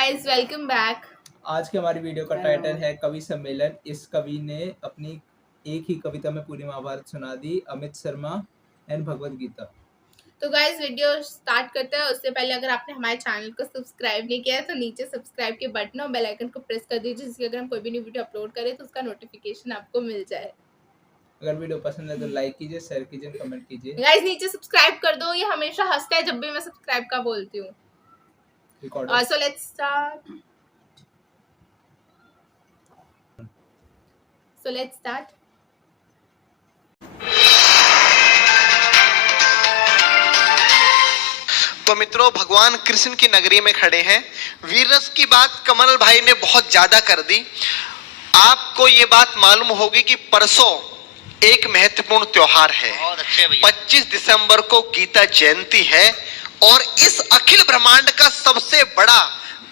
Guys, welcome back. आज की हमारी वीडियो का टाइटल है कवि सम्मेलन। इस कवि ने अपनी एक ही कविता में पूरी महाभारत सुना दी, अमित शर्मा एंड भगवद गीता। तो गाइस, वीडियो स्टार्ट करते हैं। उससे पहले अगर आपने हमारे चैनल को सब्सक्राइब नहीं किया है तो नीचे सब्सक्राइब के बटन और बेल आइकन को प्रेस कर दीजिए, जिससे अगर हम कोई भी न्यू वीडियो अपलोड करें तो उसका नोटिफिकेशन आपको मिल जाए। अगर वीडियो पसंद है तो लाइक कीजिए, शेयर कीजिए, कमेंट कीजिए। गाइस, नीचे सब्सक्राइब कर दो। ये हमेशा हंसता है जब भी मैं सब्सक्राइब का बोलती हूँ। So let's start. तो मित्रों, भगवान कृष्ण की नगरी में खड़े हैं। वीर रस की बात कमल भाई ने बहुत ज्यादा कर दी। आपको ये बात मालूम होगी कि परसों एक महत्वपूर्ण त्योहार है। 25 दिसंबर को गीता जयंती है और इस अखिल ब्रह्मांड का सबसे बड़ा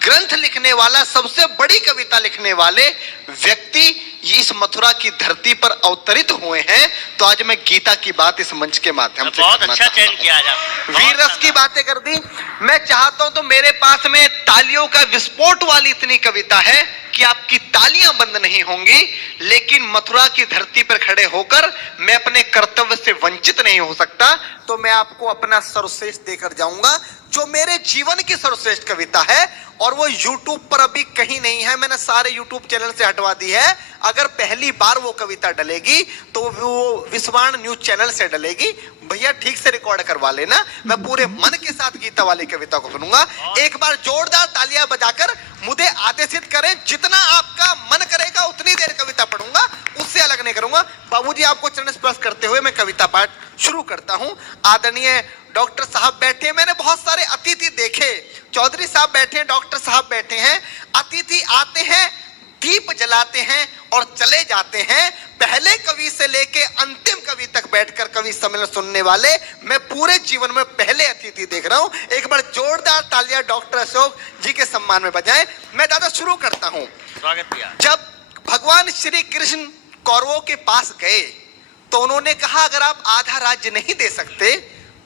ग्रंथ लिखने वाला, सबसे बड़ी कविता लिखने वाले व्यक्ति इस मथुरा की धरती पर अवतरित हुए हैं। तो आज मैं गीता की बात इस मंच के माध्यम से बहुत अच्छा चयन किया आपने। वीर रस की बातें कर दी। मैं चाहता हूं तो मेरे पास में तालियों का विस्फोट वाली इतनी कविता है कि आपकी तालियां बंद नहीं होंगी, लेकिन मथुरा की धरती पर खड़े होकर मैं अपने कर्तव्य से वंचित नहीं हो सकता। तो मैं आपको अपना सर्वश्रेष्ठ देकर जाऊंगा, जो मेरे जीवन की सर्वश्रेष्ठ कविता है। और वो YouTube पर अभी कहीं नहीं है, मैंने सारे YouTube चैनल से हटवा दी है। अगर पहली बार वो कविता डलेगी तो वो विश्वान न्यूज चैनल से डलेगी। भैया ठीक से रिकॉर्ड करवा लेना, मैं पूरे मन के साथ गीता वाली कविता को सुनूंगा। एक बार जोरदार तालियां बजाकर मुझे आदेशित करें, जितना आपका मन करेगा उतनी देर कविता पढ़ूंगा, उससे अलग नहीं करूंगा। बाबूजी, आपको चरण स्पर्श करते हुए मैं कविता पाठ शुरू करता हूं। आदरणीय डॉक्टर साहब बैठे, मैंने बहुत सारे अतिथि देखे। चौधरी साहब बैठे हैं, डॉक्टर साहब बैठे हैं। अतिथि आते हैं, दीप जलाते हैं और चले जाते हैं। पहले कवि से लेके अंतिम कवि तक बैठकर कवि सम्मेलन सुनने वाले मैं पूरे जीवन में पहले अतिथि देख रहा हूं। एक बार जोरदार तालियां डॉक्टर अशोक जी के सम्मान में बजाएं। मैं दादा शुरू करता हूं। स्वागत किया। जब भगवान श्री कृष्ण कौरवों के पास गए तो उन्होंने कहा, अगर आप आधा राज्य नहीं दे सकते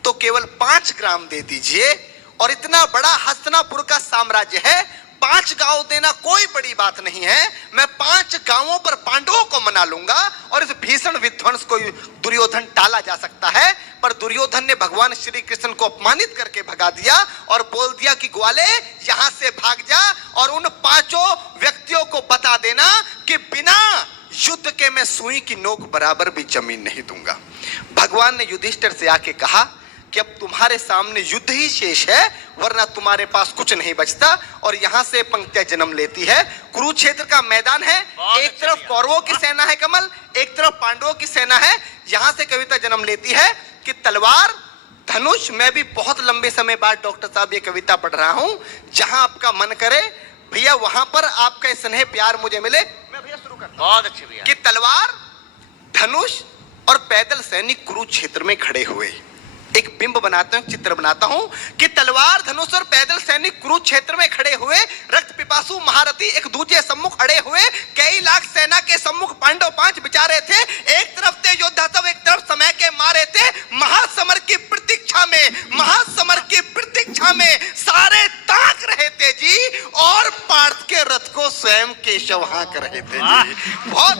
तो केवल 5 ग्राम दे दीजिए। और इतना बड़ा हस्तिनापुर का साम्राज्य है, 5 गांव देना कोई बड़ी बात नहीं है। मैं 5 गांवों पर पांडवों को मना लूंगा और इस भीषण विध्वंस को दुर्योधन टाला जा सकता है। पर दुर्योधन ने भगवान श्री कृष्ण को अपमानित करके भगा दिया और बोल दिया कि ग्वाले, यहां से भाग जा और उन 5 व्यक्तियों को बता देना कि बिना युद्ध के मैं सुई की नोक बराबर भी जमीन नहीं दूंगा। भगवान ने युधिष्ठिर से आके कहा कि अब तुम्हारे सामने युद्ध ही शेष है, वरना तुम्हारे पास कुछ नहीं बचता। और यहां से पंक्तियां जन्म लेती है। कुरुक्षेत्र का मैदान है, एक तरफ कौरवों की सेना है कमल, एक तरफ पांडवों की सेना है। यहां से कविता जन्म लेती है कि तलवार धनुष। मैं भी बहुत लंबे समय बाद डॉक्टर साहब ये कविता पढ़ रहा हूं। जहां आपका मन करे भैया, वहां पर आपका स्नेह प्यार मुझे मिले। मैं भैया शुरू करता हूं। बहुत अच्छे भैया। कि तलवार धनुष और पैदल सैनिक कुरुक्षेत्र में खड़े हुए। एक बिंब बनाता हूं, चित्र बनाता हूं कि तलवार धनुष और पैदल सैनिक कुरुक्षेत्र में खड़े हुए, रक्त पिपासु महारथी एक दूसरे सम्मुख अड़े हुए। कई लाख सेना के सम्मुख पांडव 5 बिचारे थे। एक तरफ थे योद्धा सब, एक तरफ समय के मारे थे। महासमर की प्रतीक्षा में, महासमर की प्रतीक्षा में सारे ताक रहे थे जी, और पार्थ के रथ को स्वयं केशव हाँक रहे थे जी। बहुत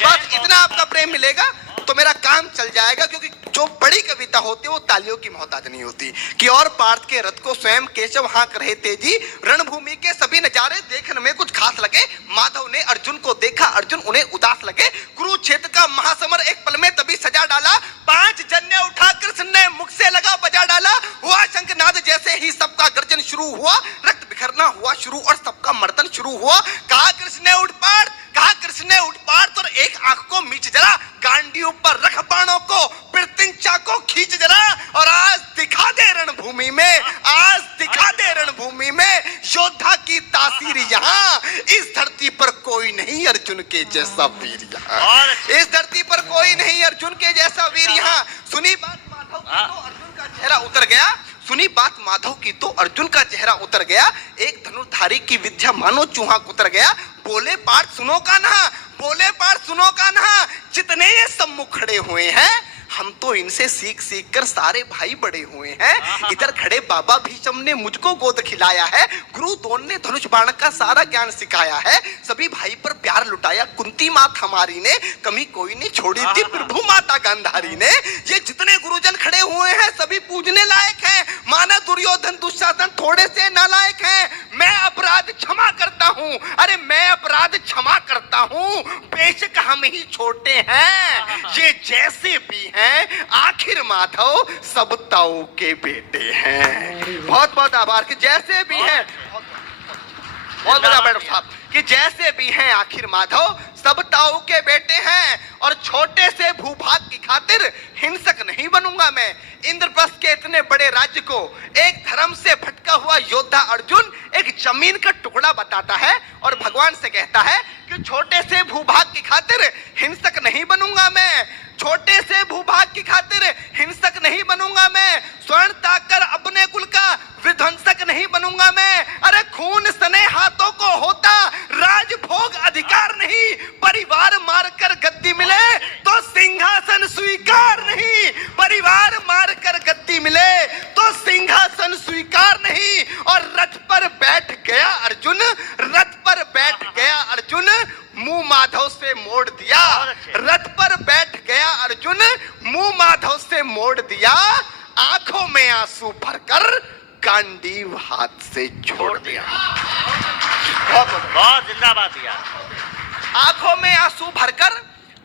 बस इतना आपका प्रेम मिलेगा तो मेरा काम चल जाएगा, क्योंकि जो बड़ी कविता होती है वो तालियों की मोहताज नहीं होती। कि और पार्थ के रथ को स्वयं केशव हाँक रहे थे जी। रणभूमि के सभी नजारे देखने में कुछ खास लगे। माधव ने अर्जुन को देखा, अर्जुन उन्हें उदास लगे। कुरुक्षेत्र का महासमर एक पल में तभी सजा डाला। 5 जन्य उठा कृष्ण ने मुख से लगा बजा डाला। हुआ शंखनाद, जैसे ही सबका गर्जन शुरू हुआ, रक्त बिखरना हुआ शुरू और सबका मर्दन शुरू हुआ। कहा कृष्ण ने उठ पार्थ, कहा कृष्ण ने उठ पार्थ, और एक आंख को मीच जरा, गांडियों पर रख बाणों को, पृथ्विंचा को खींच जरा। और आज दिखा दे रणभूमि में, आज दिखा दे रणभूमि में योद्धा की तासीर। यहाँ इस धरती पर कोई नहीं अर्जुन के जैसा वीर। यहाँ इस धरती पर कोई नहीं अर्जुन के जैसा वीर। यहाँ सुनी बात माधव की तो अर्जुन का चेहरा उतर गया। सुनी बात माधव की तो अर्जुन का चेहरा उतर गया। एक धनुर्धारी की विद्या मानो चूहा उतर गया। बोले पार्थ सुनो का ना, बोले पार्थ सुनो का ना, जितने ये सम्मुख खड़े हुए हैं हम तो इनसे सीख सीख कर सारे भाई बड़े हुए हैं। इधर खड़े बाबा भीष्म ने मुझको गोद खिलाया है, गुरु द्रोण ने धनुष बाण का सारा ज्ञान सिखाया है, सभी भाई पर प्यार लुटाया कुंती मात हमारी ने, कमी कोई नहीं छोड़ी थी प्रभु माता गांधारी ने। ये जितने गुरुजन खड़े हुए हैं सभी पूजने लायक हैं, माना दुर्योधन दुशासन थोड़े से नालायक हैं। मैं अपराध क्षमा करता हूँ, अरे मैं अपराध क्षमा करता हूँ, बेशक हम ही छोटे हैं, ये जैसे भी हैं आखिर माधव सब ताऊ के बेटे हैं। बहुत बहुत आभार कि जैसे भी हैं, बहुत बड़ा मैडम साहब कि जैसे भी हैं आखिर माधव सब ताऊ के बेटे हैं। और छोटे से भूभाग की खातिर हिंसक नहीं बनूंगा मैं। इंद्रप्रस्थ के इतने बड़े राज्य को एक धर्म से भटका हुआ योद्धा अर्जुन एक जमीन का टुकड़ा बताता है और भगवान से कहता है कि छोटे से भूभाग की खातिर हिंसक नहीं बनूंगा मैं, छोटे से भूभाग की खातिर हिंसक नहीं बनूंगा मैं, स्वर्ण ताकर अपने कुल का विध्वंसक नहीं बनूंगा मैं। अरे खून सने हाथों को होता राजभोग अधिकार नहीं, परिवार मारकर गद्दी मिले तो सिंहासन स्वीकार नहीं, परिवार मारकर गद्दी मिले तो सिंहासन स्वीकार नहीं। और रथ पर बैठ गया अर्जुन, रथ पर बैठ गया अर्जुन, मुंह माधव से मोड़ दिया, रथ पर बैठ गया अर्जुन, मुंह माधव से मोड़ दिया, आंखों में आंसू भरकर गांडीव हाथ से छोड़ दिया। बहुत जिंदाबाद दिया। आंखों में आंसू भरकर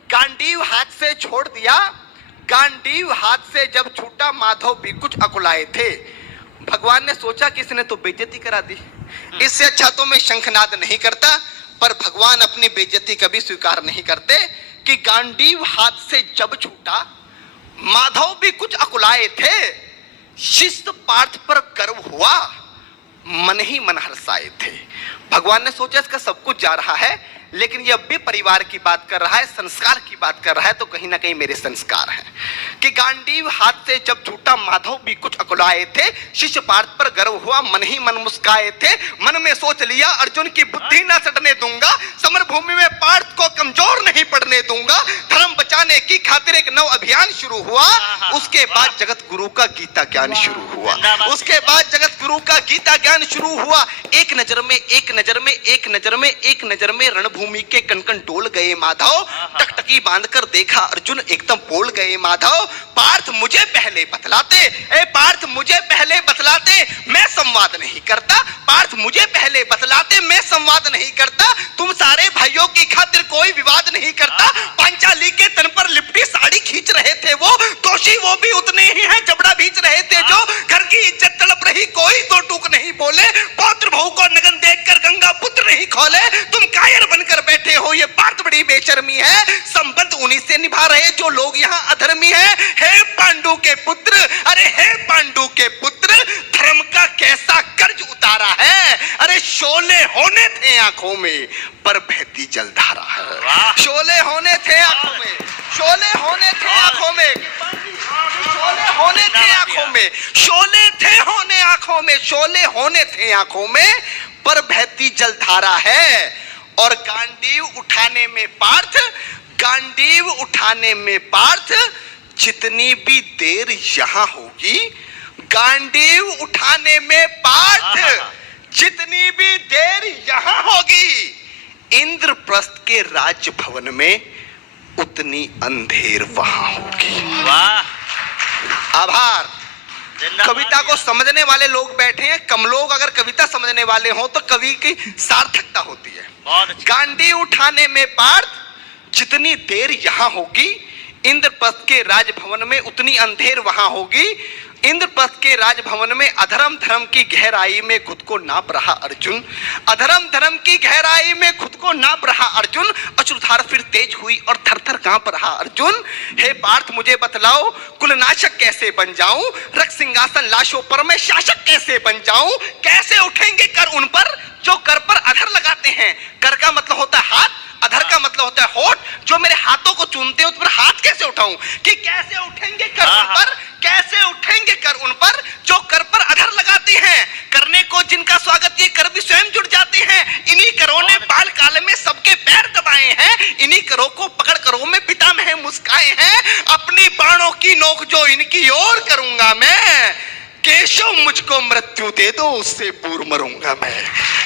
गांडीव हाथ से छोड़ दिया। गांडीव हाथ से जब छूटा माधव भी कुछ अकुलाए थे। भगवान ने सोचा कि इसने तो बेइज्जती करा दी, इससे अच्छा तो मैं शंखनाद नहीं करता, पर भगवान अपनी बेइज्जती कभी स्वीकार नहीं करते कि गांडीव हाथ से जब छूटा माधव भी कुछ अकुलाए थे। शिष्ट पार्थ पर गर्व हुआ, मन ही मन हर्षाए थे। भगवान ने सोचा इसका सब कुछ जा रहा है, लेकिन ये अब भी परिवार की बात कर रहा है, संस्कार की बात कर रहा है, तो कहीं ना कहीं मेरे संस्कार हैं कि गांडीव हाथ से जब छूटा माधव भी कुछ अकुलाए थे। शिष्य पार्थ पर गर्व हुआ, मन ही मन मुस्काए थे। मन में सोच लिया अर्जुन की बुद्धि ना सटने दूंगा, समर भूमि में पार्थ को कमजोर नहीं पड़ने दूंगा। धर्म बचाने की खातिर एक नव अभियान शुरू हुआ। उसके बाद जगत गुरु का गीता ज्ञान शुरू हुआ। उसके बाद जगत गुरु का गीता ज्ञान शुरू हुआ। एक नजर में, एक नजर में, एक नजर में, एक नजर में रणभूमि के कनकन डोल गए माधव। टकटकी बांधकर देखा अर्जुन, एकदम बोल गए माधव, पार्थ मुझे पहले बतलाते, ए पार्थ मुझे पहले बतलाते, मैं संवाद नहीं करता। पार्थ मुझे पहले बतलाते, मैं संवाद नहीं करता। तुम सारे भाइयों की खातिर कोई विवाद नहीं करता। पांचाली के तन पर लिपटी साड़ी खींच रहे थे वो, दोषी वो भी उतने ही हैं, जबड़ा भींच रहे थे जो। घर की इज्जत तड़प रही, कोई दो टूक नहीं बोले। पौत्र बहू को नगन देखकर गंगा पुत्र नहीं खोले। तुम कायर बनकर बैठे हो, ये बात बड़ी बेशर्मी है। संबंध उन्हीं से निभा रहे जो लोग यहाँ अधर्मी हैं। हे पांडु के पुत्र, अरे हे पांडु के पुत्र, धर्म का कैसा कर्ज उतारा है। अरे शोले होने थे आंखों में, पर बहती जलधारा है। शोले होने थे आंखों में, शोले होने थे आंखों में, शोले होने थे आंखों में, शोले थे होने आंखों में, शोले होने थे आंखों में, पर बहती जलधारा है। और गांडीव उठाने में पार्थ, गांडीव उठाने में पार्थ, जितनी भी देर यहां होगी, गांडीव उठाने में पार्थ, जितनी भी देर यहां होगी, इंद्रप्रस्थ के राज भवन में उतनी अंधेर वहां होगी। वाह, आभार। कविता को समझने वाले लोग बैठे हैं, कम लोग अगर कविता समझने वाले हो तो कवि की सार्थकता होती है। गांडी उठाने में पार्थ, जितनी देर यहां होगी, इंद्रप्रस्थ के राजभवन में उतनी अंधेर वहां होगी। इंद्रप्रस्थ के राजभवन में अधर्म धर्म की गहराई में खुद को नाप रहा अर्जुन, अधर्म धर्म की गहराई में खुद को नाप रहा अर्जुन। अश्रुधार फिर तेज हुई और थर थर कांप रहा अर्जुन। हे पार्थ मुझे बतलाओ, कुलनाशक कैसे बन जाऊं, रक्त सिंहासन लाशों पर मैं शासक कैसे बन जाऊं। कैसे उठेंगे कर उन पर जो कर पर अधर लगाते हैं। कर का मतलब होता है हाथ, अधर का मतलब होता है होठ। जो मेरे हाथों को चूमते हैं उस पर हाथ कैसे उठाऊं, कि कैसे उठेंगे कर उन पर, कैसे उठेंगे कर उन पर जो कर पर अधर लगाते हैं। करने को जिनका स्वागत ये कर भी स्वयं जुड़ जाते हैं। इन्हीं करों ने बाल काल में सबके पैर दबाए हैं, इन्हीं करों को पकड़ करों में पितामह मुस्काए हैं। अपनी बाणों बाणों की नोक जो इनकी ओर करूंगा मैं, केशव मुझको मृत्यु दे दो उससे पूर्व मरूंगा मैं,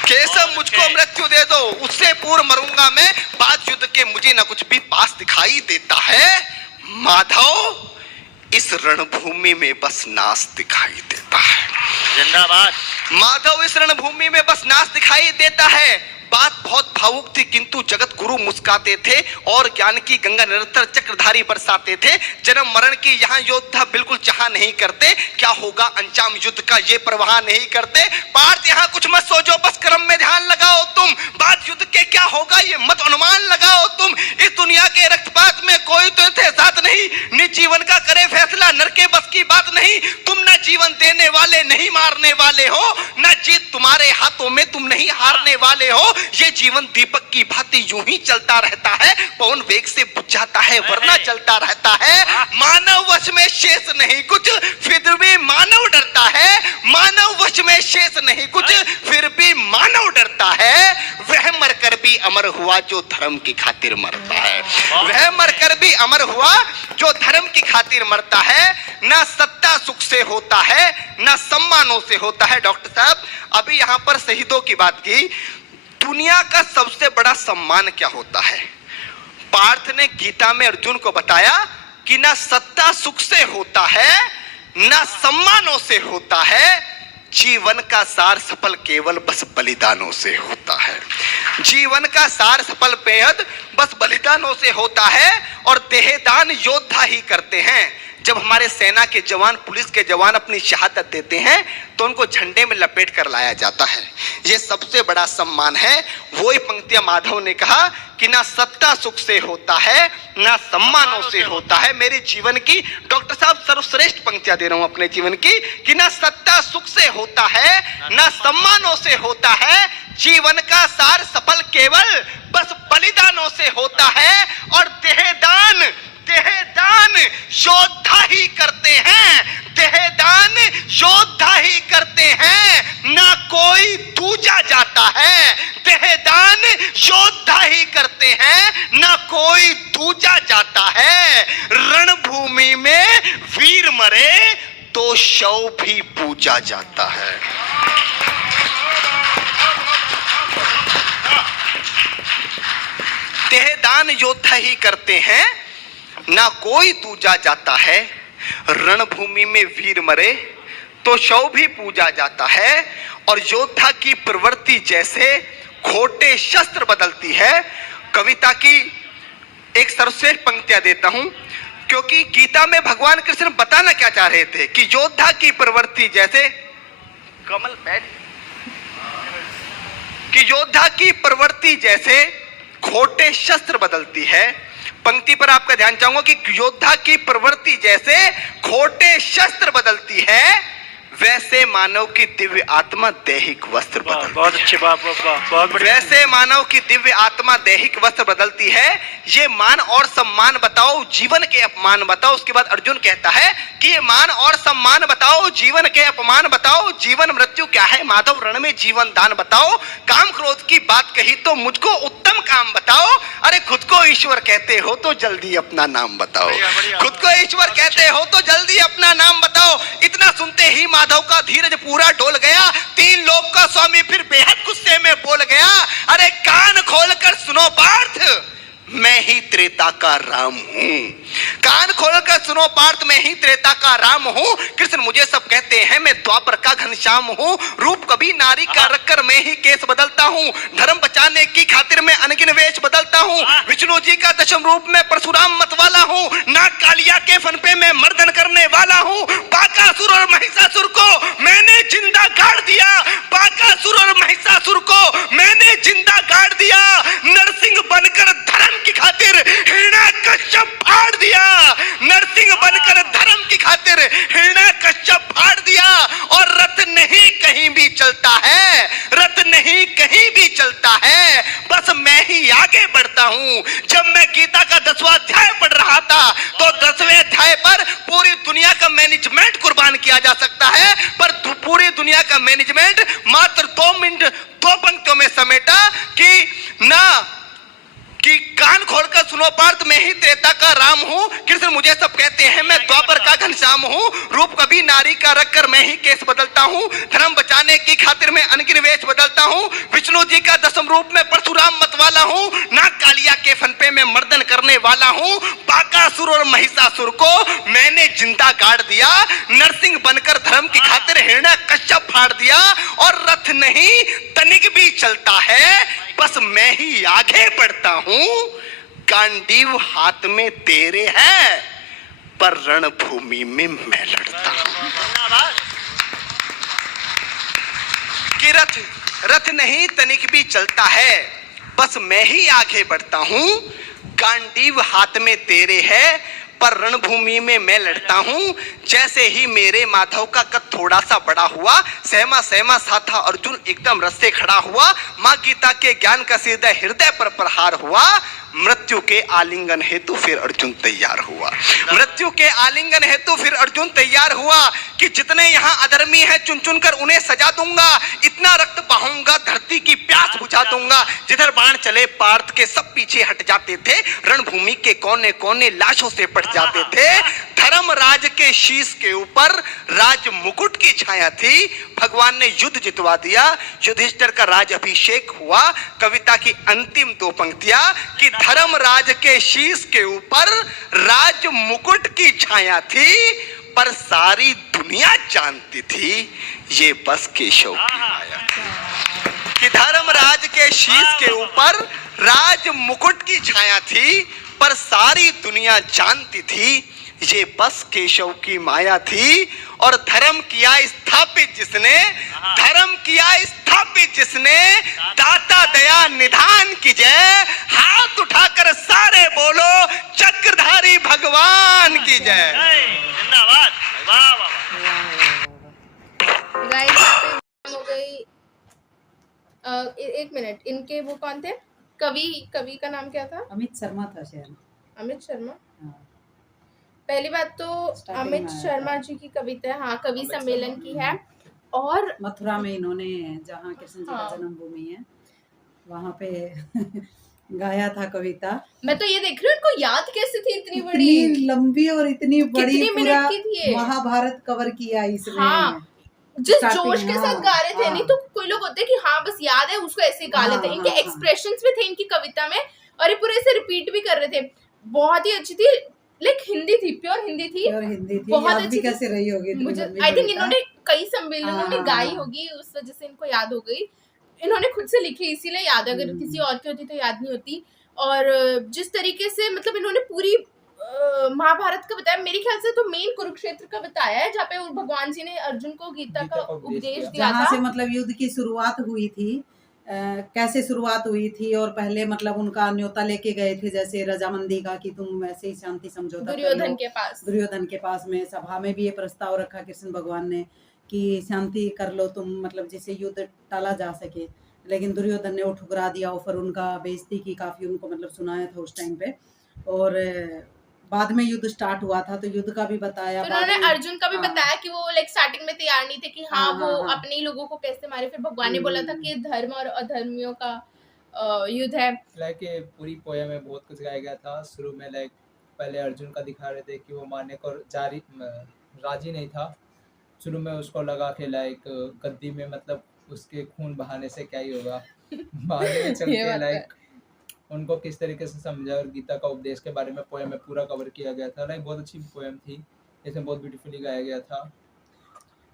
केशव मुझको मृत्यु दे दो उससे पूर्व मरूंगा मैं। बाद युद्ध के मुझे ना कुछ भी पास दिखाई देता है, माधव इस रणभूमि में बस नाश दिखाई देता है। जिंदाबाद। माधव इस रणभूमि में बस नाश दिखाई देता है। बात बहुत भावुक थी, किंतु जगत गुरु मुस्काते थे और ज्ञान की गंगा निरंतर चक्रधारी बरसाते थे। जन्म मरण की यहाँ योद्धा बिल्कुल चाह नहीं करते, क्या होगा अंजाम युद्ध का ये परवाह नहीं करते। पार्थ यहाँ कुछ मत सोचो, बस कर्म में ध्यान लगाओ तुम, बात युद्ध के क्या होगा ये मत अनुमान लगाओ तुम। इस दुनिया के रक्तपात में कोई तो साथ नहीं, निज जीवन का करे फैसला, नर के बस की बात नहीं। तुम ना जीवन देने वाले नहीं मारने वाले हो, ना जीत तुम्हारे हाथों में, तुम नहीं हारने वाले हो। ये जीवन दीपक की भांति यूं ही चलता रहता है, पवन वेग से बुझ जाता है वरना चलता रहता है। मानव वश में शेष नहीं कुछ, फिर भी मानव डरता है। मानव वश में शेष नहीं कुछ, फिर भी मानव डरता है। वह मरकर भी अमर हुआ जो धर्म की खातिर मरता है, वह मरकर भी अमर हुआ जो धर्म की खातिर मरता है। ना सत्ता सुख से होता है, ना सम्मानों से होता है। डॉक्टर साहब अभी यहां पर शहीदों की बात की, दुनिया का सबसे बड़ा सम्मान क्या होता है? पार्थ ने गीता में अर्जुन को बताया कि ना सत्ता सुख से होता है, ना सम्मानों से होता है। जीवन का सार सफल केवल बस बलिदानों से होता है। जीवन का सार सफल बेहद बस बलिदानों से होता है। और देहदान योद्धा ही करते हैं। जब हमारे सेना के जवान, पुलिस के जवान अपनी शहादत देते हैं तो उनको झंडे में लपेट कर लाया जाता है, ये सबसे बड़ा सम्मान है। वही पंक्तियां माधव ने कहा कि ना सत्ता सुख से होता है, ना सम्मानों से होता है। मेरे जीवन की डॉक्टर साहब सर्वश्रेष्ठ पंक्तियां दे रहा हूं अपने जीवन की, कि ना सत्ता सुख से होता है, ना सम्मानों से होता है। जीवन का सार सफल केवल बस बलिदानों से होता है। और देहदान योद्धा ही करते हैं, देहदान योद्धा ही करते हैं, ना कोई दूजा जाता है। देहदान योद्धा ही करते हैं, ना कोई दूजा जाता है। रणभूमि में वीर मरे तो शव भी पूजा जाता है। देहदान योद्धा ही करते हैं, ना कोई दूजा जाता है। रणभूमि में वीर मरे तो शव भी पूजा जाता है। और योद्धा की प्रवृत्ति जैसे खोटे शस्त्र बदलती है। कविता की एक सर्वश्रेष्ठ पंक्तियां देता हूं, क्योंकि गीता में भगवान कृष्ण बताना क्या चाह रहे थे कि योद्धा की प्रवृत्ति जैसे कमल बैठ कि योद्धा की प्रवृत्ति जैसे खोटे शस्त्र बदलती है। पंक्ति पर आपका ध्यान चाहूंगा कि योद्धा की प्रवृत्ति जैसे खोटे शस्त्र बदलती है, वैसे मानव की दिव्य आत्मा दैहिक वस्त्र बदलती है। बहुत अच्छी बात, बहुत बढ़िया। वैसे मानव की दिव्य आत्मा दैहिक वस्त्र बदलती है। ये मान और सम्मान बताओ, जीवन के अपमान बताओ। उसके बाद अर्जुन कहता है कि ये मान और सम्मान बताओ, जीवन के अपमान बताओ। जीवन मृत्यु क्या है माधव, रण में जीवन दान बताओ। काम क्रोध की बात कही तो मुझको उत्तम काम बताओ। अरे खुद को ईश्वर कहते हो तो जल्दी अपना नाम बताओ। खुद को ईश्वर कहते हो तो जल्दी अपना नाम बताओ। इतना सुनते ही माधव का धीरज पूरा डोल गया। तीन लोक का स्वामी फिर बेहद गुस्से में बोल गया, अरे कान खोलकर सुनो पार्थ, मैं ही त्रेता का राम हूं। कान खोलकर सुनो पार्थ, मैं ही त्रेता का राम हूं। कृष्ण मुझे सब कहते हैं, मैं द्वापर का घनश्याम हूं। रूप कभी नारी का रखकर मैं ही केस बदलता हूं। धर्म बचाने की खातिर मैं अनगिन वेश बदलता हूं। विष्णु जी का दशम रूप में परशुराम मतवाला हूं। नाग कालिया के फन पे मैं मर्दन करने वाला हूं। बाकासुर और महिषासुर को मैंने जिंदा गाड़ दिया। बाकासुर और महिषासुर को मैंने जिंदा गाड़ दिया। नरसिंह बनकर धर्म की खातिर हिरण्यकश्यप फाड़ दिया। नरसिंह बनकर धर्म की खातिर हिरण्यकश्यप फाड़ दिया। और रथ नहीं कहीं भी चलता है, रथ नहीं कहीं भी चलता है, बस मैं ही आगे बढ़ता हूं। जब मैं गीता का 10वां अध्याय पढ़ रहा था तो 10वें अध्याय पर पूरी दुनिया का मैनेजमेंट कुर्बान किया जा सकता है, पर पूरी दुनिया का मैनेजमेंट मात्र 2 मिनट 2 पंक्तियों में समेटा कि ना कि कान खोलकर सुनो पार्थ, मैं ही त्रेता का राम हूँ। कृष्ण मुझे सब कहते हैं, मैं द्वापर का घनश्याम हूँ। रूप कभी नारी का रखकर मैं ही केस बदलता हूँ। धर्म बचाने की खातिर मैं अनगिन वेश बदलता हूँ। विष्णु जी का 10वें रूप में परशुराम मतवाला हूँ। नाग कालिया के फन पे मैं मर्दन करने वाला हूँ। बाकासुर और महिषासुर को मैंने जिंदा गाड़ दिया। नरसिंह बनकर धर्म की खातिर हिरण्यकश्यप फाड़ दिया। और रथ नहीं तनिक भी चलता है, बस मैं ही आगे बढ़ता हूं। गांडीव हाथ में तेरे है, पर रणभूमि में मैं लड़ता हूं। कि रथ नहीं तनिक भी चलता है, बस मैं ही आगे बढ़ता हूं। गांडीव हाथ में तेरे है, पर रणभूमि में मैं लड़ता हूं। जैसे ही मेरे माधव का कद थोड़ा सा बड़ा हुआ, सहमा सहमा सा था अर्जुन एकदम रस से खड़ा हुआ। माँ गीता के ज्ञान का सीधा हृदय पर प्रहार हुआ। मृत्यु के आलिंगन हेतु फिर अर्जुन तैयार हुआ। मृत्यु के आलिंगन हेतु फिर अर्जुन तैयार हुआ कि जितने यहाँ अधर्मी हैं चुन चुन कर उन्हें सजा दूंगा। इतना रक्त बहाऊंगा धरती की प्यास बुझा दूंगा। जिधर बाण चले पार्थ के सब पीछे हट जाते थे। रणभूमि के कोने कोने लाशों से पट जाते थे। धर्मराज के शीश के ऊपर राज मुकुट की छाया थी। भगवान ने युद्ध जितवा दिया। युधिष्ठिर का राज अभिषेक हुआ। कविता की अंतिम 2 पंक्तियां कि धर्मराज के शीश के ऊपर राज मुकुट की छाया थी, पर सारी दुनिया जानती थी ये बस केशव की माया थी। कि धर्मराज के शीश के ऊपर राज मुकुट की छाया थी, पर सारी दुनिया जानती थी ये बस केशव की माया थी। और धर्म किया स्थापित जिसने, धर्म किया स्थापित जिसने, दाता दया निधान की जय। हाथ उठाकर सारे बोलो चक्रधारी भगवान की जय। जिंदाबाद। वाह वाह। गाइस हो गई। एक मिनट, इनके वो कौन थे? कवि का नाम क्या था? अमित शर्मा था शायद। अमित शर्मा। हाँ। पहली बात तो स्टार्टिंग अमित में आया शर्मा था। जी की कविता है, हाँ कवि सम्मेलन की है। और मथुरा में इन्होंने, जहाँ कृष्ण जी हाँ। का जन्मभूमि है, वहाँ पे गाया था कविता। मैं तो ये देख रही हूँ इनको याद कैसे थी इतनी बड़ी, इतनी लंबी और इतनी बड़ी, कितनी पूरा मिनट की थी ये? महाभारत कवर किया इसमें। हाँ, जिस starting, जोश के साथ हाँ, गा रहे थे हाँ। नहीं तो कोई लोग होते हैं कि हाँ बस याद है उसको ऐसे गा हाँ, लेते हैं। इनके हाँ, एक्सप्रेशंस भी थे इनकी कविता में, और ये पूरे ऐसे रिपीट भी कर रहे थे। बहुत ही अच्छी थी। लाइक हिंदी थी, प्योर हिंदी थी। और हिंदी थी। बहुत याद अच्छी भी थी। कैसे रही होगी इतनी मुझे लंबी आई थिंक कविता। इन्होंने कई सम्मेलनों में हाँ, गाई हाँ। होगी, उस वजह से इनको याद हो गई। इन्होंने खुद से लिखी इसीलिए याद है, अगर किसी और की होती तो याद नहीं होती। और जिस तरीके से मतलब इन्होंने पूरी महाभारत का बताया, मेरे ख्याल से तो मेन कुरुक्षेत्र का बताया है, जहाँ पे भगवान जी ने अर्जुन को गीता का उपदेश दिया जहाँ था। से मतलब युद्ध की शुरुआत हुई थी, कैसे शुरुआत हुई थी, और पहले मतलब उनका न्योता लेके गए थे जैसे रजामंदी का कि तुम वैसे ही शांति समझौता कर लो। दुर्योधन के पास में सभा में भी ये प्रस्ताव रखा कृष्ण भगवान ने कि शांति कर लो तुम, मतलब जिससे युद्ध टाला जा सके। लेकिन दुर्योधन ने वो ठुकरा दिया, और फिर उनका बेइज्जती की, काफी उनको मतलब सुनाया था उस टाइम पे। और बाद में युद्ध स्टार्ट हुआ था तो युद्ध का भी बताया। फिर उन्होंने अर्जुन का भी हाँ। बताया कि वो लाइक स्टार्टिंग में तैयार नहीं थे कि हाँ, हाँ, वो हाँ। अपने ही लोगों को कैसे मारे। फिर भगवान ने बोला था कि धर्म और अधर्मियों का युद्ध है। लाइक पूरी पोयम में बहुत कुछ गाया गया था। शुरू में लाइक पहले अर्जुन का दिखा रहे थे कि वो मारने को राजी नहीं था। शुरू में उसको लगा के लाइक गद्दी में मतलब उसके खून बहाने से क्या ही होगा। बाद में चल ये के बात लाइक उनको किस तरीके से समझा और गीता का उपदेश के बारे में पोयम में पूरा कवर किया गया था। लाइक बहुत अच्छी पोयम थी, इसमें बहुत ब्यूटीफुली गाया गया था।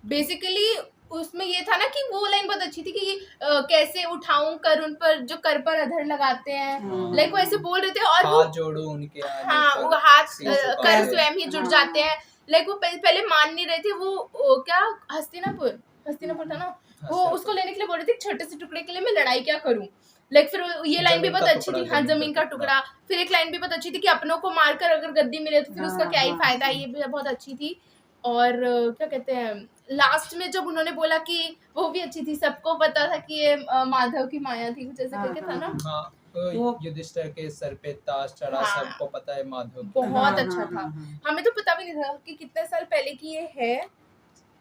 बेसिकली उसमें ये था ना कि वो लाइन बहुत अच्छी थी कि कैसे उठाऊं कर उन पर जो कर पर अधर लगाते हैं। लाइक वो ऐसे बोल रहे थे और हाथ जोड़ो उनके आगे, हाँ वो हाथ शीश झुका कर दो। स्वयं ही जुड़ जाते हैं। लाइक वो पहले मान नहीं रहे थे। वो क्या हस्तिनापुर था ना, वो उसको लेने के लिए बोल रहे थे छोटे से टुकड़े के लिए मैं लड़ाई क्या करूं। लाइक फिर ये लाइन भी बहुत अच्छी थी। हाँ, जमीन का टुकड़ा। फिर एक लाइन भी बहुत अच्छी थी कि अपनों को मारकर अगर गद्दी मिले तो फिर उसका क्या ही फायदा। ये भी बहुत अच्छी थी। और क्या कहते हैं, लास्ट में जब उन्होंने बोला कि वो भी अच्छी थी, सबको पता था कि ये माधव की माया थी, कुछ ऐसे करके था ना। हाँ, युधिष्ठिर के सर पे ताज चढ़ा, हाँ, सबको पता है माधव। बहुत अच्छा था। हमें तो पता भी नहीं था कि कितने साल पहले की ये है।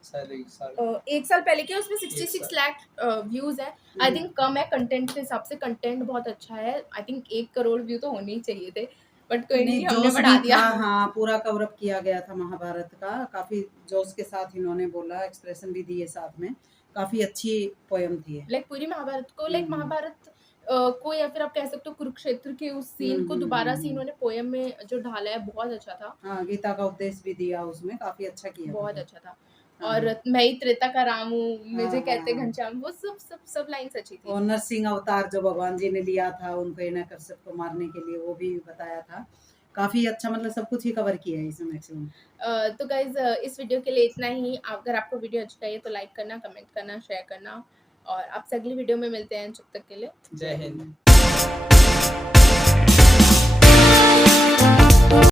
शायद 1 साल। 1 साल पहले किया, उसमें 66 साल। लाख व्यूज है। आई थिंक कम है कंटेंट के हिसाब से, कंटेंट बहुत अच्छा है। आई थिंक 1 करोड़ व्यू तो होने ही चाहिए थे, बट कोई नहीं, हमने जोश बढ़ा भी दिया। था, हाँ पूरा कवरअप किया गया था महाभारत का, काफी जोश के साथ इन्होंने बोला, एक्सप्रेशन भी दिए साथ में, काफी अच्छी पोयम थी। लाइक पूरी महाभारत को, लाइक हम्म। महाभारत को, या फिर आप कह सकते हो कुरुक्षेत्र के उस सीन को दोबारा से इन्होंने पोयम में जो ढाला है, बहुत अच्छा था। हाँ, गीता का उपदेश भी दिया उसमें, काफी अच्छा किया, बहुत अच्छा था। हाँ। और मैं ही त्रेता का राम हूँ, मुझे हाँ, कहते हाँ। घनश्याम, वो सब लाइन्स अच्छी थी। और नरसिंह अवतार जो भगवान जी ने लिया था उनको हिरण्यकश्यप को मारने के लिए, वो भी बताया था। काफी अच्छा, मतलब सब कुछ ही कवर किया है इसमें मैक्सिमम। तो गाइज इस वीडियो के लिए इतना ही। अगर आपको वीडियो अच्छी लगी तो लाइक करना, कमेंट करना, शेयर करना, और आपसे अगली वीडियो में मिलते हैं। जब तक के लिए जय हिंद।